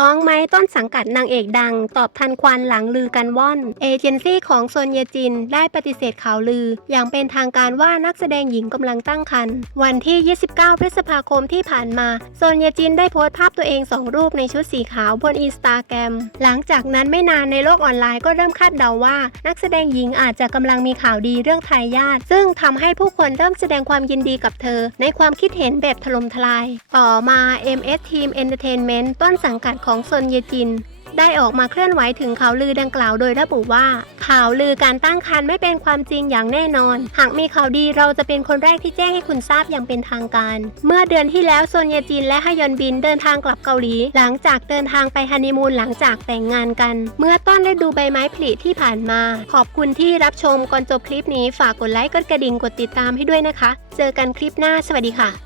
ฟ้องไหมต้นสังกัดนางเอกดัง ตอบทันควันหลังลือกันว่อน เอเจนซี่ของโซนเยจิน ได้ปฏิเสธข่าวลือ อย่างเป็นทางการว่านักแสดงหญิงกำลังตั้งครรภ์วันที่ 29 พฤษภาคมที่ผ่านมา โซนเยจินได้โพสต์ภาพตัวเองสองรูปในชุดสีขาวบนอินสตาแกรมหลังจากนั้นไม่นานในโลกออนไลน์ก็เริ่มคาดเดาว่า นักแสดงหญิงอาจจะกำลังมีข่าวดีเรื่องทายาทซึ่งทำให้ผู้คนเริ่มแสดงความยินดีกับเธอ ในความคิดเห็นแบบถล่มทลาย ต่อมา MS Team Entertainment ต้นสังกัดของซนเยจิน ได้ออกมาเคลื่อนไหวถึงข่าวลือดังกล่าวโดยระบุว่า ข่าวลือการตั้งครรภ์ไม่เป็นความจริงอย่างแน่นอน หากมีข่าวดีเราจะเป็นคนแรกที่แจ้งให้คุณทราบอย่างเป็นทางการ เมื่อเดือนที่แล้วโซนเยจินและฮยอนบินเดินทางกลับเกาหลี หลังจากเดินทางไปฮันนีมูนหลังจากแต่งงานกัน เมื่อต้นฤดูใบไม้ผลิที่ผ่านมา ขอบคุณที่รับชมก่อนจบคลิปนี้ฝากกดไลค์กดกระดิ่งกดติดตามให้ด้วยนะคะ เจอกันคลิปหน้าสวัสดีค่ะ